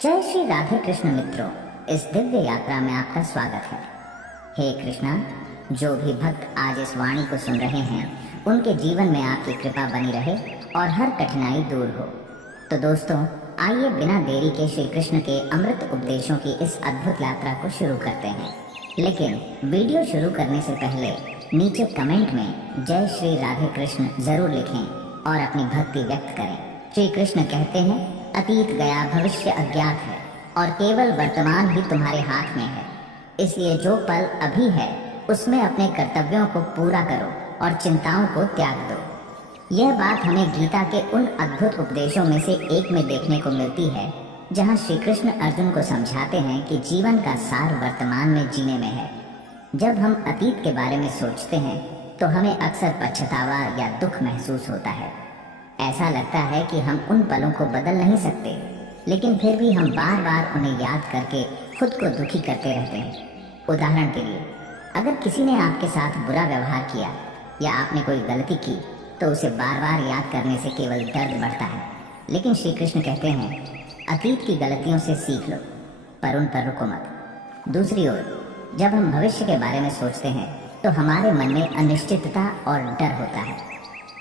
जय श्री राधे कृष्ण मित्रों, इस दिव्य यात्रा में आपका स्वागत है। हे कृष्णा, जो भी भक्त आज इस वाणी को सुन रहे हैं उनके जीवन में आपकी कृपा बनी रहे और हर कठिनाई दूर हो। तो दोस्तों, आइए बिना देरी के श्री कृष्ण के अमृत उपदेशों की इस अद्भुत यात्रा को शुरू करते हैं। लेकिन वीडियो शुरू करने से पहले नीचे कमेंट में जय श्री राधे कृष्ण जरूर लिखें और अपनी भक्ति व्यक्त करें। श्री कृष्ण कहते हैं, अतीत गया भविष्य अज्ञात है और केवल वर्तमान ही तुम्हारे हाथ में है। इसलिए जो पल अभी है उसमें अपने कर्तव्यों को पूरा करो और चिंताओं को त्याग दो। यह बात हमें गीता के उन अद्भुत उपदेशों में से एक में देखने को मिलती है, जहां श्री कृष्ण अर्जुन को समझाते हैं कि जीवन का सार वर्तमान में जीने में है। जब हम अतीत के बारे में सोचते हैं तो हमें अक्सर पछतावा या दुख महसूस होता है। ऐसा लगता है कि हम उन पलों को बदल नहीं सकते, लेकिन फिर भी हम बार बार उन्हें याद करके खुद को दुखी करते रहते हैं। उदाहरण के लिए, अगर किसी ने आपके साथ बुरा व्यवहार किया या आपने कोई गलती की तो उसे बार बार याद करने से केवल दर्द बढ़ता है। लेकिन श्री कृष्ण कहते हैं, अतीत की गलतियों से सीख लो पर उन पर रुको मत। दूसरी ओर, जब हम भविष्य के बारे में सोचते हैं तो हमारे मन में अनिश्चितता और डर होता है।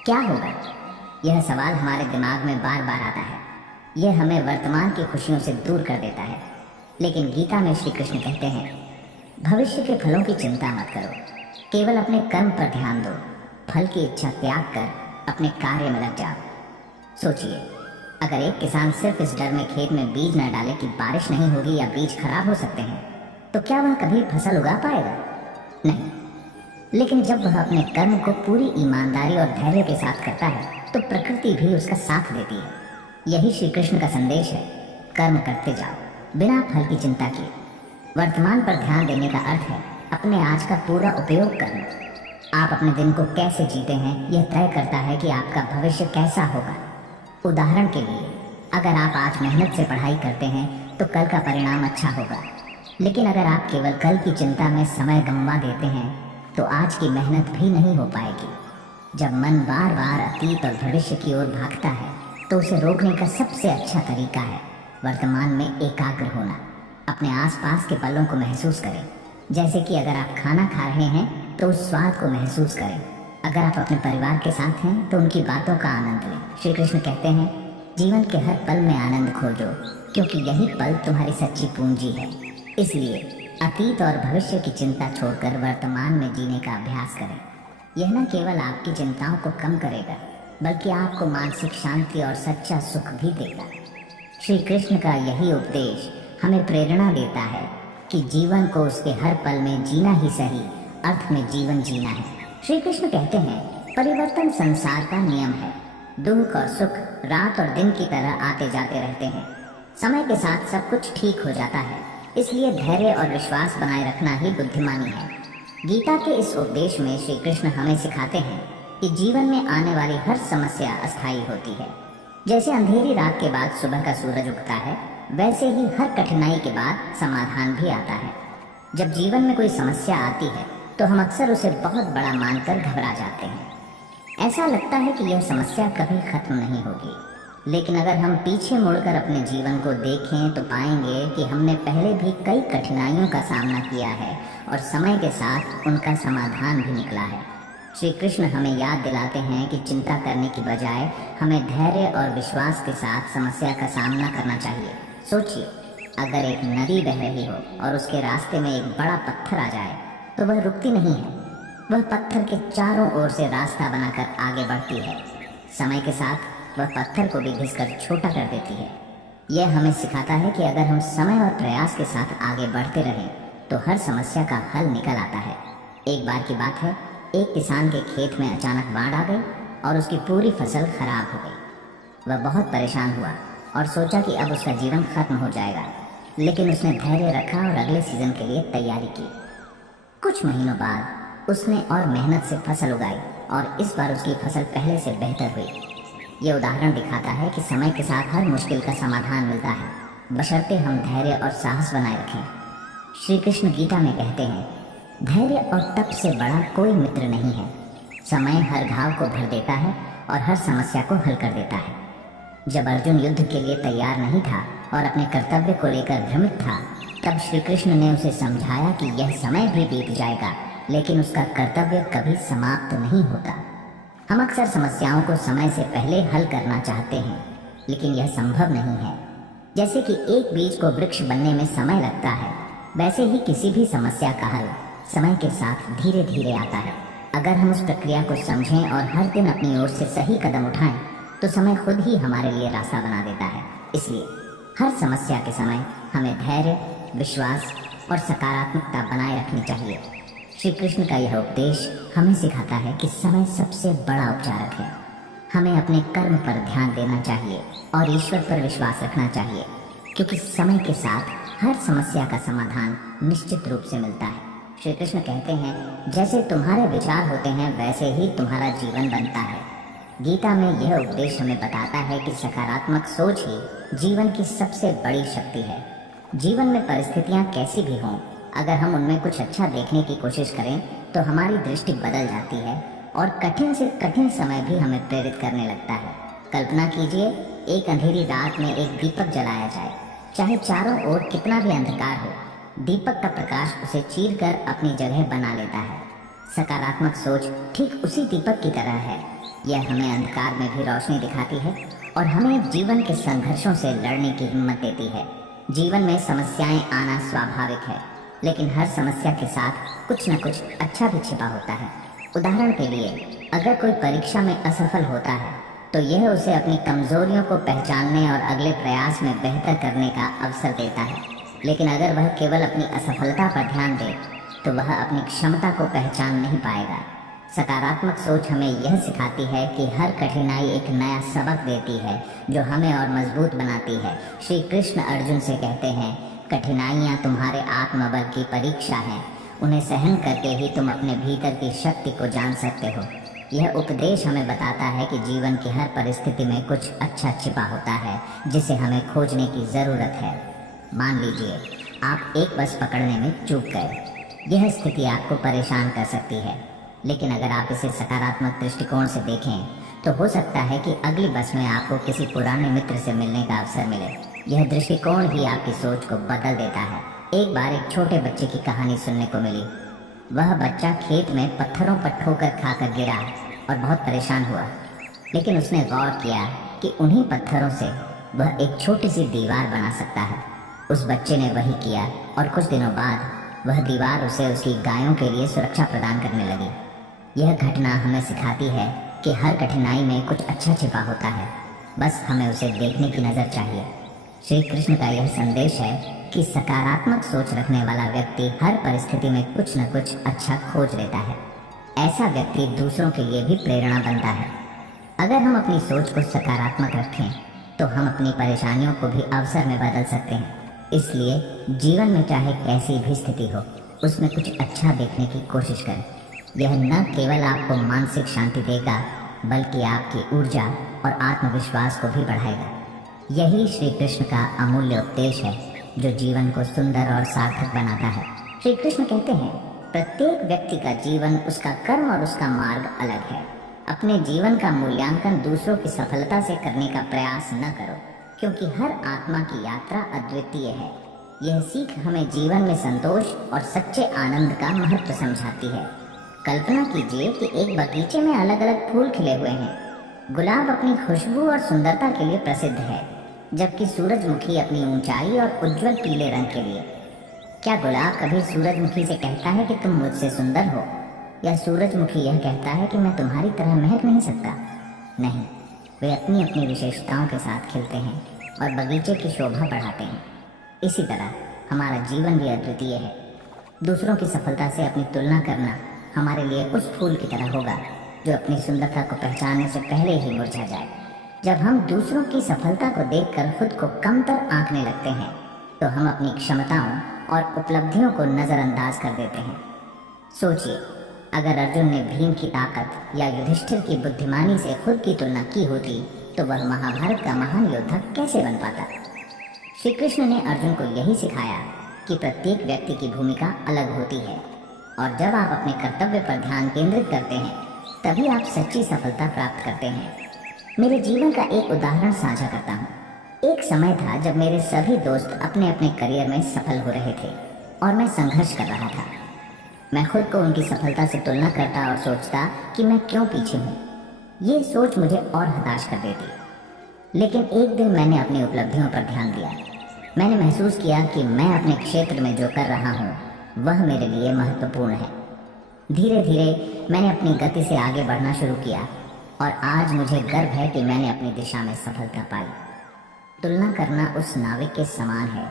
क्या होगा, यह सवाल हमारे दिमाग में बार बार आता है। यह हमें वर्तमान की खुशियों से दूर कर देता है। लेकिन गीता में श्री कृष्ण कहते हैं, भविष्य के फलों की चिंता मत करो, केवल अपने कर्म पर ध्यान दो। फल की इच्छा त्याग कर अपने कार्य में लग जाओ। सोचिए, अगर एक किसान सिर्फ इस डर में खेत में बीज न डाले कि बारिश नहीं होगी या बीज खराब हो सकते हैं, तो क्या वह कभी फसल उगा पाएगा? नहीं। लेकिन जब वह अपने कर्म को पूरी ईमानदारी और धैर्य के साथ करता है तो प्रकृति भी उसका साथ देती है। यही श्री कृष्ण का संदेश है। कर्म करते जाओ बिना फल की चिंता किए। वर्तमान पर ध्यान देने का अर्थ है अपने आज का पूरा उपयोग करना। आप अपने दिन को कैसे जीते हैं यह तय करता है कि आपका भविष्य कैसा होगा। उदाहरण के लिए, अगर आप आज मेहनत से पढ़ाई करते हैं तो कल का परिणाम अच्छा होगा। लेकिन अगर आप केवल कल की चिंता में समय गंवा देते हैं तो आज की मेहनत भी नहीं हो पाएगी। जब मन बार बार अतीत और भविष्य की ओर भागता है तो उसे रोकने का सबसे अच्छा तरीका है वर्तमान में एकाग्र होना। अपने आसपास के पलों को महसूस करें। जैसे कि अगर आप खाना खा रहे हैं तो उस स्वाद को महसूस करें। अगर आप अपने परिवार के साथ हैं तो उनकी बातों का आनंद लें। श्री कृष्ण कहते हैं, जीवन के हर पल में आनंद खोजो, क्योंकि यही पल तुम्हारी सच्ची पूंजी है। इसलिए अतीत और भविष्य की चिंता छोड़कर वर्तमान में जीने का अभ्यास करें। यह न केवल आपकी चिंताओं को कम करेगा, बल्कि आपको मानसिक शांति और सच्चा सुख भी देगा। श्री कृष्ण का यही उपदेश हमें प्रेरणा देता है कि जीवन को उसके हर पल में जीना ही सही अर्थ में जीवन जीना है। श्री कृष्ण कहते हैं, परिवर्तन संसार का नियम है। दुख और सुख रात और दिन की तरह आते जाते रहते हैं। समय के साथ सब कुछ ठीक हो जाता है। इसलिए धैर्य और विश्वास बनाए रखना ही बुद्धिमानी है। गीता के इस उपदेश में श्री कृष्ण हमें सिखाते हैं कि जीवन में आने वाली हर समस्या अस्थायी होती है। जैसे अंधेरी रात के बाद सुबह का सूरज उगता है, वैसे ही हर कठिनाई के बाद समाधान भी आता है। जब जीवन में कोई समस्या आती है तो हम अक्सर उसे बहुत बड़ा मानकर घबरा जाते हैं। ऐसा लगता है कि यह समस्या कभी खत्म नहीं होगी। लेकिन अगर हम पीछे मुड़कर अपने जीवन को देखें तो पाएंगे कि हमने पहले भी कई कठिनाइयों का सामना किया है और समय के साथ उनका समाधान भी निकला है। श्री कृष्ण हमें याद दिलाते हैं कि चिंता करने की बजाय हमें धैर्य और विश्वास के साथ समस्या का सामना करना चाहिए। सोचिए, अगर एक नदी बह रही हो और उसके रास्ते में एक बड़ा पत्थर आ जाए तो वह रुकती नहीं है। वह पत्थर के चारों ओर से रास्ता बनाकर आगे बढ़ती है। समय के साथ वह पत्थर को भी घिसकर छोटा कर देती है। यह हमें सिखाता है कि अगर हम समय और प्रयास के साथ आगे बढ़ते रहें तो हर समस्या का हल निकल आता है। एक बार की बात है, एक किसान के खेत में अचानक बाढ़ आ गई और उसकी पूरी फसल खराब हो गई। वह बहुत परेशान हुआ और सोचा कि अब उसका जीवन खत्म हो जाएगा। लेकिन उसने धैर्य रखा और अगले सीजन के लिए तैयारी की। कुछ महीनों बाद उसने और मेहनत से फसल उगाई और इस बार उसकी फसल पहले से बेहतर हुई। यह उदाहरण दिखाता है कि समय के साथ हर मुश्किल का समाधान मिलता है, बशर्ते हम धैर्य और साहस बनाए रखें। श्री कृष्ण गीता में कहते हैं, धैर्य और तप से बड़ा कोई मित्र नहीं है। समय हर घाव को भर देता है और हर समस्या को हल कर देता है। जब अर्जुन युद्ध के लिए तैयार नहीं था और अपने कर्तव्य को लेकर भ्रमित था, तब श्री कृष्ण ने उसे समझाया कि यह समय भी बीत जाएगा, लेकिन उसका कर्तव्य कभी समाप्त नहीं होता। हम अक्सर समस्याओं को समय से पहले हल करना चाहते हैं, लेकिन यह संभव नहीं है। जैसे कि एक बीज को वृक्ष बनने में समय लगता है, वैसे ही किसी भी समस्या का हल समय के साथ धीरे धीरे आता है। अगर हम उस प्रक्रिया को समझें और हर दिन अपनी ओर से सही कदम उठाएं, तो समय खुद ही हमारे लिए रास्ता बना देता है। इसलिए हर समस्या के समय हमें धैर्य, विश्वास और सकारात्मकता बनाए रखनी चाहिए। श्री कृष्ण का यह उपदेश हमें सिखाता है कि समय सबसे बड़ा उपचारक है। हमें अपने कर्म पर ध्यान देना चाहिए और ईश्वर पर विश्वास रखना चाहिए, क्योंकि समय के साथ हर समस्या का समाधान निश्चित रूप से मिलता है। श्री कृष्ण कहते हैं, जैसे तुम्हारे विचार होते हैं वैसे ही तुम्हारा जीवन बनता है। गीता में यह उपदेश हमें बताता है कि सकारात्मक सोच ही जीवन की सबसे बड़ी शक्ति है। जीवन में परिस्थितियां कैसी भी हों, अगर हम उनमें कुछ अच्छा देखने की कोशिश करें तो हमारी दृष्टि बदल जाती है और कठिन से कठिन समय भी हमें प्रेरित करने लगता है। कल्पना कीजिए, एक अंधेरी रात में एक दीपक जलाया जाए, चाहे चारों ओर कितना भी अंधकार हो, दीपक का प्रकाश उसे चीरकर अपनी जगह बना लेता है। सकारात्मक सोच ठीक उसी दीपक की तरह है। यह हमें अंधकार में भी रोशनी दिखाती है और हमें जीवन के संघर्षों से लड़ने की हिम्मत देती है। जीवन में समस्याएं आना स्वाभाविक है, लेकिन हर समस्या के साथ कुछ न कुछ अच्छा भी छिपा होता है। उदाहरण के लिए, अगर कोई परीक्षा में असफल होता है तो यह उसे अपनी कमजोरियों को पहचानने और अगले प्रयास में बेहतर करने का अवसर देता है। लेकिन अगर वह केवल अपनी असफलता पर ध्यान दे तो वह अपनी क्षमता को पहचान नहीं पाएगा। सकारात्मक सोच हमें यह सिखाती है कि हर कठिनाई एक नया सबक देती है जो हमें और मजबूत बनाती है। श्री कृष्ण अर्जुन से कहते हैं, कठिनाइयाँ तुम्हारे आत्मबल की परीक्षा है, उन्हें सहन करके ही तुम अपने भीतर की शक्ति को जान सकते हो। यह उपदेश हमें बताता है कि जीवन की हर परिस्थिति में कुछ अच्छा छिपा होता है जिसे हमें खोजने की ज़रूरत है। मान लीजिए आप एक बस पकड़ने में चूक गए। यह स्थिति आपको परेशान कर सकती है, लेकिन अगर आप इसे सकारात्मक दृष्टिकोण से देखें तो हो सकता है कि अगली बस में आपको किसी पुराने मित्र से मिलने का अवसर मिले। यह दृष्टिकोण ही आपकी सोच को बदल देता है। एक बार एक छोटे बच्चे की कहानी सुनने को मिली। वह बच्चा खेत में पत्थरों पर ठोकर खाकर गिरा और बहुत परेशान हुआ, लेकिन उसने गौर किया कि उन्हीं पत्थरों से वह एक छोटी सी दीवार बना सकता है। उस बच्चे ने वही किया और कुछ दिनों बाद वह दीवार उसे उसकी गायों के लिए सुरक्षा प्रदान करने लगी। यह घटना हमें सिखाती है कि हर कठिनाई में कुछ अच्छा छिपा होता है, बस हमें उसे देखने की नज़र चाहिए। श्री कृष्ण का यह संदेश है कि सकारात्मक सोच रखने वाला व्यक्ति हर परिस्थिति में कुछ न कुछ अच्छा खोज लेता है। ऐसा व्यक्ति दूसरों के लिए भी प्रेरणा बनता है। अगर हम अपनी सोच को सकारात्मक रखें तो हम अपनी परेशानियों को भी अवसर में बदल सकते हैं। इसलिए जीवन में चाहे कैसी भी स्थिति हो, उसमें कुछ अच्छा देखने की कोशिश करें। यह न केवल आपको मानसिक शांति देगा, बल्कि आपकी ऊर्जा और आत्मविश्वास को भी बढ़ाएगा। यही श्री कृष्ण का अमूल्य उपदेश है जो जीवन को सुंदर और सार्थक बनाता है। श्री कृष्ण कहते हैं, प्रत्येक व्यक्ति का जीवन, उसका कर्म और उसका मार्ग अलग है। अपने जीवन का मूल्यांकन दूसरों की सफलता से करने का प्रयास न करो, क्योंकि हर आत्मा की यात्रा अद्वितीय है। यह सीख हमें जीवन में संतोष और सच्चे आनंद का महत्व समझाती है। कल्पना कीजिए कि एक बगीचे में अलग अलग फूल खिले हुए हैं। गुलाब अपनी खुशबू और सुंदरता के लिए प्रसिद्ध है, जबकि सूरजमुखी अपनी ऊंचाई और उज्जवल पीले रंग के लिए। क्या गुलाब कभी सूरजमुखी से कहता है कि तुम मुझसे सुंदर हो, या सूरजमुखी यह कहता है कि मैं तुम्हारी तरह महक नहीं सकता? नहीं, वे अपनी अपनी विशेषताओं के साथ खिलते हैं और बगीचे की शोभा बढ़ाते हैं। इसी तरह हमारा जीवन भी अद्वितीय है। दूसरों की सफलता से अपनी तुलना करना हमारे लिए उस फूल की तरह होगा जो अपनी सुंदरता को पहचानने से पहले ही मुरझा जाए। जब हम दूसरों की सफलता को देखकर खुद को कमतर आंकने लगते हैं तो हम अपनी क्षमताओं और उपलब्धियों को नज़रअंदाज कर देते हैं। सोचिए, अगर अर्जुन ने भीम की ताकत या युधिष्ठिर की बुद्धिमानी से खुद की तुलना की होती तो वह महाभारत का महान योद्धा कैसे बन पाता? श्री कृष्ण ने अर्जुन को यही सिखाया कि प्रत्येक व्यक्ति की भूमिका अलग होती है, और जब आप अपने कर्तव्य पर ध्यान केंद्रित करते हैं तभी आप सच्ची सफलता प्राप्त करते हैं। मेरे जीवन का एक उदाहरण साझा करता हूँ। एक समय था जब मेरे सभी दोस्त अपने अपने करियर में सफल हो रहे थे और मैं संघर्ष कर रहा था। मैं खुद को उनकी सफलता से तुलना करता और सोचता कि मैं क्यों पीछे हूँ। ये सोच मुझे और हताश कर देती। लेकिन एक दिन मैंने अपनी उपलब्धियों पर ध्यान दिया। मैंने महसूस किया कि मैं अपने क्षेत्र में जो कर रहा हूँ वह मेरे लिए महत्वपूर्ण है। धीरे धीरे मैंने अपनी गति से आगे बढ़ना शुरू किया और आज मुझे गर्व है कि मैंने अपनी दिशा में सफलता पाई। तुलना करना उस नाविक के समान है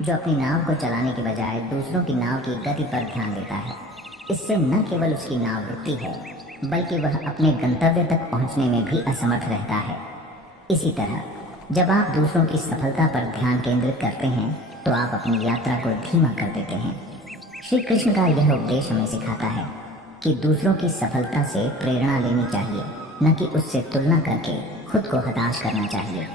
जो अपनी नाव को चलाने के बजाय दूसरों की नाव की गति पर ध्यान देता है। इससे न केवल उसकी नाव रुकती है बल्कि वह अपने गंतव्य तक पहुंचने में भी असमर्थ रहता है। इसी तरह जब आप दूसरों की सफलता पर ध्यान केंद्रित करते हैं तो आप अपनी यात्रा को धीमा कर देते हैं। श्री कृष्ण का यह उपदेश हमें सिखाता है कि दूसरों की सफलता से प्रेरणा लेनी चाहिए, न कि उससे तुलना करके खुद को हताश करना चाहिए।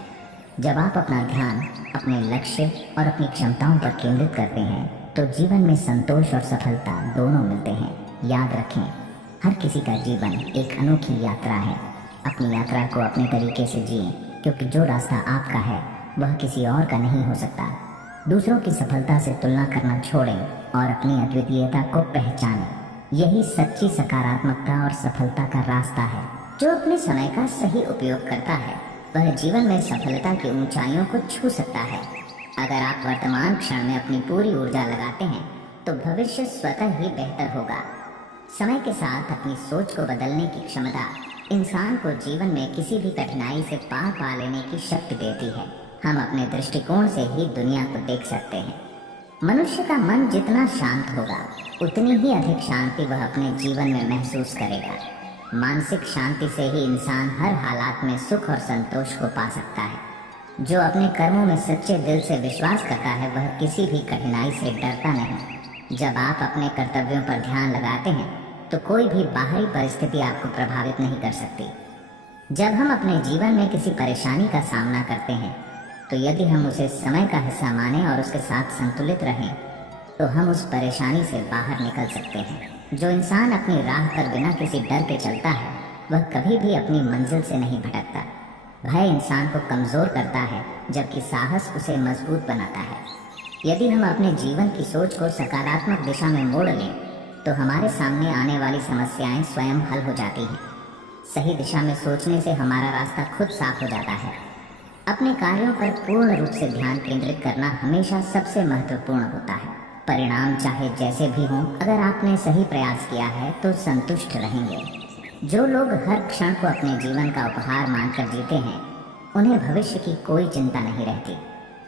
जब आप अपना ध्यान अपने लक्ष्य और अपनी क्षमताओं पर केंद्रित करते हैं तो जीवन में संतोष और सफलता दोनों मिलते हैं। याद रखें, हर किसी का जीवन एक अनोखी यात्रा है। अपनी यात्रा को अपने तरीके से जिएं, क्योंकि जो रास्ता आपका है वह किसी और का नहीं हो सकता। दूसरों की सफलता से तुलना करना छोड़ें और अपनी अद्वितीयता को पहचानें। यही सच्ची सकारात्मकता और सफलता का रास्ता है। जो अपने समय का सही उपयोग करता है वह जीवन में सफलता की ऊंचाइयों को छू सकता है। अगर आप वर्तमान क्षण में अपनी पूरी ऊर्जा लगाते हैं तो भविष्य स्वतः ही बेहतर होगा। समय के साथ अपनी सोच को बदलने की क्षमता इंसान को जीवन में किसी भी कठिनाई से पार पा लेने की शक्ति देती है। हम अपने दृष्टिकोण से ही दुनिया को देख सकते हैं। मनुष्य का मन जितना शांत होगा उतनी ही अधिक शांति वह अपने जीवन में महसूस करेगा। मानसिक शांति से ही इंसान हर हालात में सुख और संतोष को पा सकता है। जो अपने कर्मों में सच्चे दिल से विश्वास करता है वह किसी भी कठिनाई से डरता नहीं। जब आप अपने कर्तव्यों पर ध्यान लगाते हैं तो कोई भी बाहरी परिस्थिति आपको प्रभावित नहीं कर सकती। जब हम अपने जीवन में किसी परेशानी का सामना करते हैं तो यदि हम उसे समय का हिस्सा माने और उसके साथ संतुलित रहें तो हम उस परेशानी से बाहर निकल सकते हैं। जो इंसान अपनी राह पर बिना किसी डर के चलता है वह कभी भी अपनी मंजिल से नहीं भटकता। भय इंसान को कमजोर करता है जबकि साहस उसे मजबूत बनाता है। यदि हम अपने जीवन की सोच को सकारात्मक दिशा में मोड़ लें तो हमारे सामने आने वाली समस्याएं स्वयं हल हो जाती हैं। सही दिशा में सोचने से हमारा रास्ता खुद साफ हो जाता है। अपने कार्यों पर पूर्ण रूप से ध्यान केंद्रित करना हमेशा सबसे महत्वपूर्ण होता है। परिणाम चाहे जैसे भी हों, अगर आपने सही प्रयास किया है तो संतुष्ट रहेंगे। जो लोग हर क्षण को अपने जीवन का उपहार मानकर जीते हैं उन्हें भविष्य की कोई चिंता नहीं रहती।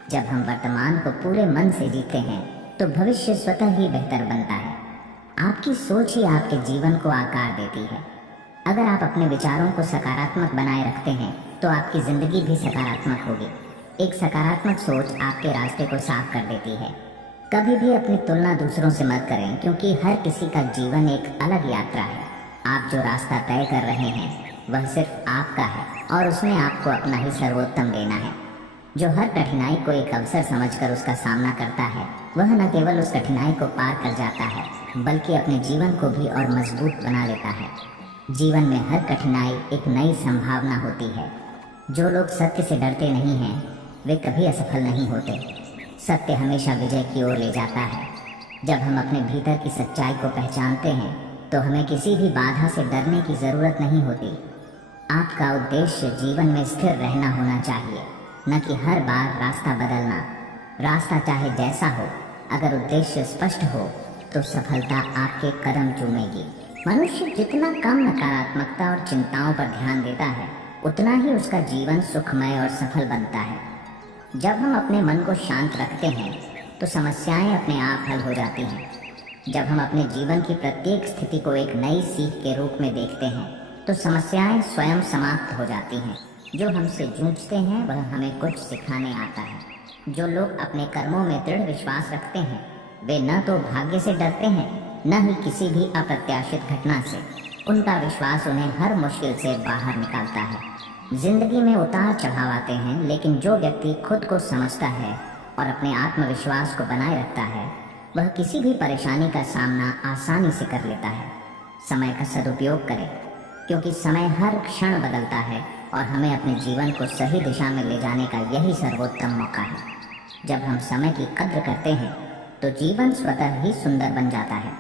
जब हम वर्तमान को पूरे मन से जीते हैं तो भविष्य स्वतः ही बेहतर बनता है। आपकी सोच ही आपके जीवन को आकार देती है। अगर आप अपने विचारों को सकारात्मक बनाए रखते हैं तो आपकी जिंदगी भी सकारात्मक होगी। एक सकारात्मक सोच आपके रास्ते को साफ कर देती है। कभी भी अपनी तुलना दूसरों से मत करें, क्योंकि हर किसी का जीवन एक अलग यात्रा है। आप जो रास्ता तय कर रहे हैं वह सिर्फ आपका है और उसमें आपको अपना ही सर्वोत्तम देना है। जो हर कठिनाई को एक अवसर समझकर उसका सामना करता है वह न केवल उस कठिनाई को पार कर जाता है बल्कि अपने जीवन को भी और मजबूत बना लेता है। जीवन में हर कठिनाई एक नई संभावना होती है। जो लोग सत्य से डरते नहीं हैं वे कभी असफल नहीं होते। सत्य हमेशा विजय की ओर ले जाता है। जब हम अपने भीतर की सच्चाई को पहचानते हैं तो हमें किसी भी बाधा से डरने की जरूरत नहीं होती। आपका उद्देश्य जीवन में स्थिर रहना होना चाहिए, न कि हर बार रास्ता बदलना। रास्ता चाहे जैसा हो, अगर उद्देश्य स्पष्ट हो तो सफलता आपके कदम चूमेगी। मनुष्य जितना कम नकारात्मकता और चिंताओं पर ध्यान देता है उतना ही उसका जीवन सुखमय और सफल बनता है। जब हम अपने मन को शांत रखते हैं तो समस्याएं अपने आप हल हो जाती हैं। जब हम अपने जीवन की प्रत्येक स्थिति को एक नई सीख के रूप में देखते हैं तो समस्याएं स्वयं समाप्त हो जाती हैं। जो हमसे जूझते हैं वह हमें कुछ सिखाने आता है। जो लोग अपने कर्मों में दृढ़ विश्वास रखते हैं वे न तो भाग्य से डरते हैं न ही किसी भी अप्रत्याशित घटना से। उनका विश्वास उन्हें हर मुश्किल से बाहर निकालता है। जिंदगी में उतार चढ़ाव आते हैं, लेकिन जो व्यक्ति खुद को समझता है और अपने आत्मविश्वास को बनाए रखता है वह किसी भी परेशानी का सामना आसानी से कर लेता है। समय का सदुपयोग करें, क्योंकि समय हर क्षण बदलता है और हमें अपने जीवन को सही दिशा में ले जाने का यही सर्वोत्तम मौका है। जब हम समय की कद्र करते हैं तो जीवन स्वतः ही सुंदर बन जाता है।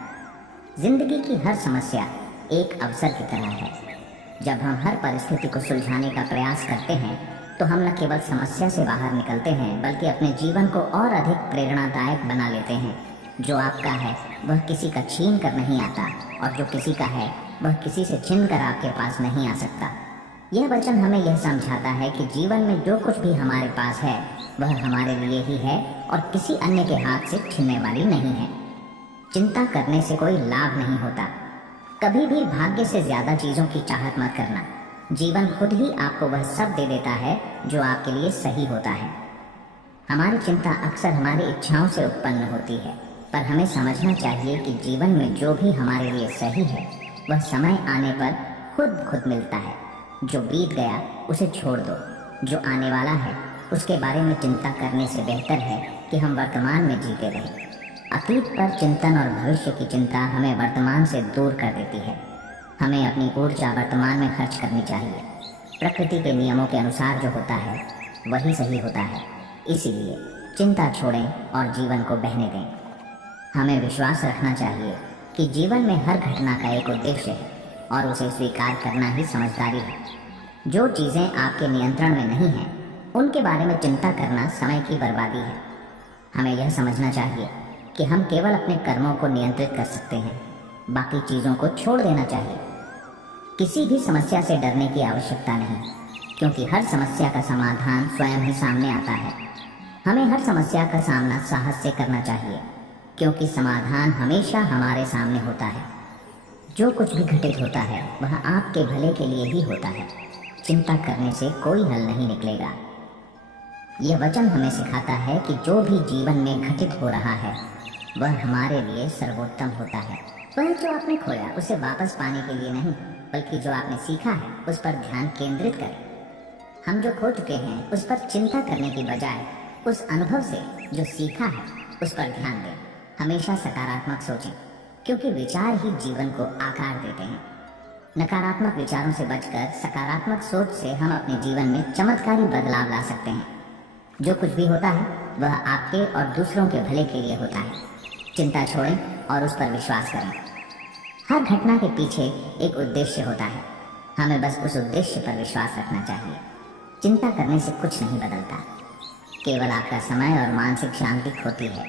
जिंदगी की हर समस्या एक अवसर की तरह है। जब हम हर परिस्थिति को सुलझाने का प्रयास करते हैं तो हम न केवल समस्या से बाहर निकलते हैं बल्कि अपने जीवन को और अधिक प्रेरणादायक बना लेते हैं। जो आपका है वह किसी का छीन कर नहीं आता और जो किसी का है वह किसी से छीन कर आपके पास नहीं आ सकता। यह वचन हमें यह समझाता है कि जीवन में जो कुछ भी हमारे पास है वह हमारे लिए ही है और किसी अन्य के हाथ से छीनने वाली नहीं है। चिंता करने से कोई लाभ नहीं होता। कभी भी भाग्य से ज्यादा चीजों की चाहत मत करना। जीवन खुद ही आपको वह सब दे देता है जो आपके लिए सही होता है। हमारी चिंता अक्सर हमारी इच्छाओं से उत्पन्न होती है, पर हमें समझना चाहिए कि जीवन में जो भी हमारे लिए सही है वह समय आने पर खुद मिलता है। जो बीत गया उसे छोड़ दो, जो आने वाला है उसके बारे में चिंता करने से बेहतर है कि हम वर्तमान में जीते रहें। अतीत पर चिंतन और भविष्य की चिंता हमें वर्तमान से दूर कर देती है। हमें अपनी ऊर्जा वर्तमान में खर्च करनी चाहिए। प्रकृति के नियमों के अनुसार जो होता है वही सही होता है, इसीलिए चिंता छोड़ें और जीवन को बहने दें। हमें विश्वास रखना चाहिए कि जीवन में हर घटना का एक उद्देश्य है और उसे स्वीकार करना ही समझदारी है। जो चीज़ें आपके नियंत्रण में नहीं हैं उनके बारे में चिंता करना समय की बर्बादी है। हमें यह समझना चाहिए कि हम केवल अपने कर्मों को नियंत्रित कर सकते हैं, बाकी चीज़ों को छोड़ देना चाहिए। किसी भी समस्या से डरने की आवश्यकता नहीं, क्योंकि हर समस्या का समाधान स्वयं ही सामने आता है। हमें हर समस्या का सामना साहस से करना चाहिए, क्योंकि समाधान हमेशा हमारे सामने होता है। जो कुछ भी घटित होता है वह आपके भले के लिए ही होता है। चिंता करने से कोई हल नहीं निकलेगा। यह वचन हमें सिखाता है कि जो भी जीवन में घटित हो रहा है वह हमारे लिए सर्वोत्तम होता है। वह जो आपने खोया उसे वापस पाने के लिए नहीं, बल्कि जो आपने सीखा है उस पर ध्यान केंद्रित करें। हम जो खो चुके हैं उस पर चिंता करने की बजाय उस अनुभव से जो सीखा है उस पर ध्यान दें। हमेशा सकारात्मक सोचें, क्योंकि विचार ही जीवन को आकार देते हैं। नकारात्मक विचारों से बचकर सकारात्मक सोच से हम अपने जीवन में चमत्कारी बदलाव ला सकते हैं। जो कुछ भी होता है वह आपके और दूसरों के भले के लिए होता है। चिंता छोड़ें और उस पर विश्वास करें। हर घटना के पीछे एक उद्देश्य होता है, हमें बस उस उद्देश्य पर विश्वास रखना चाहिए। चिंता करने से कुछ नहीं बदलता, केवल आपका समय और मानसिक शांति खोती है।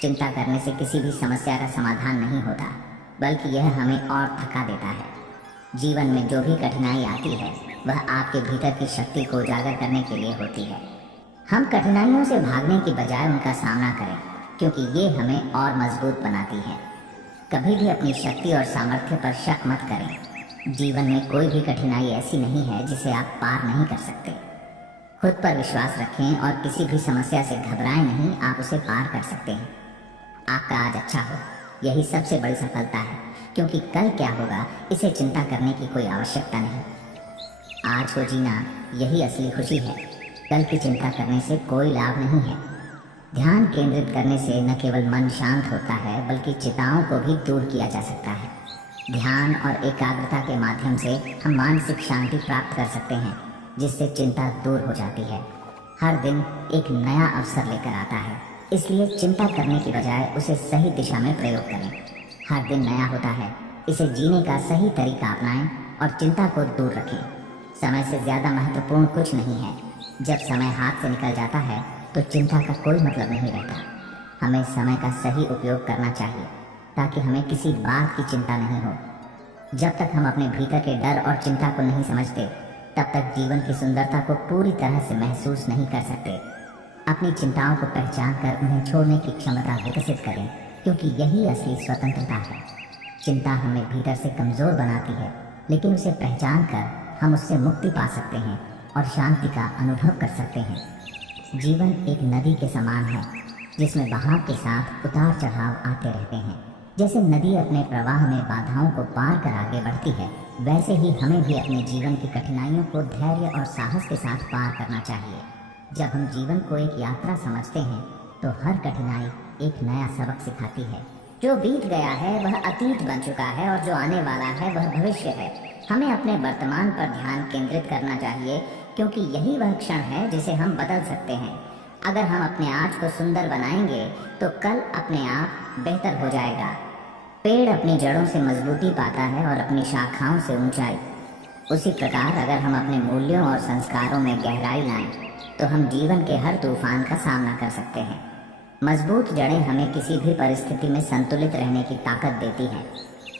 चिंता करने से किसी भी समस्या का समाधान नहीं होता, बल्कि यह हमें और थका देता है। जीवन में जो भी कठिनाई आती है वह आपके भीतर की शक्ति को उजागर करने के लिए होती है। हम कठिनाइयों से भागने की बजाय उनका सामना करें, क्योंकि ये हमें और मजबूत बनाती है। कभी भी अपनी शक्ति और सामर्थ्य पर शक मत करें। जीवन में कोई भी कठिनाई ऐसी नहीं है जिसे आप पार नहीं कर सकते। खुद पर विश्वास रखें और किसी भी समस्या से घबराएं नहीं, आप उसे पार कर सकते हैं। आपका आज अच्छा हो, यही सबसे बड़ी सफलता है, क्योंकि कल क्या होगा इसे चिंता करने की कोई आवश्यकता नहीं। आज को जीना यही असली खुशी है। कल की चिंता करने से कोई लाभ नहीं है। ध्यान केंद्रित करने से न केवल मन शांत होता है बल्कि चिंताओं को भी दूर किया जा सकता है। ध्यान और एकाग्रता के माध्यम से हम मानसिक शांति प्राप्त कर सकते हैं, जिससे चिंता दूर हो जाती है। हर दिन एक नया अवसर लेकर आता है, इसलिए चिंता करने की बजाय उसे सही दिशा में प्रयोग करें। हर दिन नया होता है, इसे जीने का सही तरीका अपनाएं और चिंता को दूर रखें। समय से ज़्यादा महत्वपूर्ण कुछ नहीं है। जब समय हाथ से निकल जाता है तो चिंता का कोई मतलब नहीं रहता। हमें समय का सही उपयोग करना चाहिए ताकि हमें किसी बात की चिंता नहीं हो। जब तक हम अपने भीतर के डर और चिंता को नहीं समझते तब तक जीवन की सुंदरता को पूरी तरह से महसूस नहीं कर सकते। अपनी चिंताओं को पहचान कर उन्हें छोड़ने की क्षमता विकसित करें, क्योंकि यही असली स्वतंत्रता है। चिंता हमें भीतर से कमज़ोर बनाती है, लेकिन उसे पहचान कर हम उससे मुक्ति पा सकते हैं और शांति का अनुभव कर सकते हैं। जीवन एक नदी के समान है, जिसमें बहाव के साथ उतार चढ़ाव आते रहते हैं। जैसे नदी अपने प्रवाह में बाधाओं को पार कर आगे बढ़ती है, वैसे ही हमें भी अपने जीवन की कठिनाइयों को धैर्य और साहस के साथ पार करना चाहिए। जब हम जीवन को एक यात्रा समझते हैं तो हर कठिनाई एक नया सबक सिखाती है। जो बीत गया है वह अतीत बन चुका है और जो आने वाला है वह भविष्य है। हमें अपने वर्तमान पर ध्यान केंद्रित करना चाहिए, क्योंकि यही वह क्षण है जिसे हम बदल सकते हैं। अगर हम अपने आज को सुंदर बनाएंगे तो कल अपने आप बेहतर हो जाएगा। पेड़ अपनी जड़ों से मजबूती पाता है और अपनी शाखाओं से ऊंचाई। उसी प्रकार अगर हम अपने मूल्यों और संस्कारों में गहराई लाएं तो हम जीवन के हर तूफान का सामना कर सकते हैं। मजबूत जड़ें हमें किसी भी परिस्थिति में संतुलित रहने की ताकत देती हैं।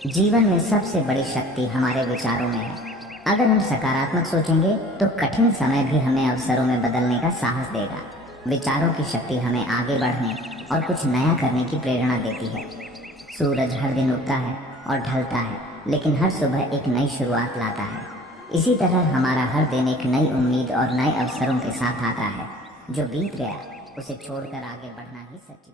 जीवन में सबसे बड़ी शक्ति हमारे विचारों में है। अगर हम सकारात्मक सोचेंगे तो कठिन समय भी हमें अवसरों में बदलने का साहस देगा। विचारों की शक्ति हमें आगे बढ़ने और कुछ नया करने की प्रेरणा देती है। सूरज हर दिन उगता है और ढलता है, लेकिन हर सुबह एक नई शुरुआत लाता है। इसी तरह हमारा हर दिन एक नई उम्मीद और नए अवसरों के साथ आता है। जो बीत गया उसे छोड़कर आगे बढ़ना ही सच्ची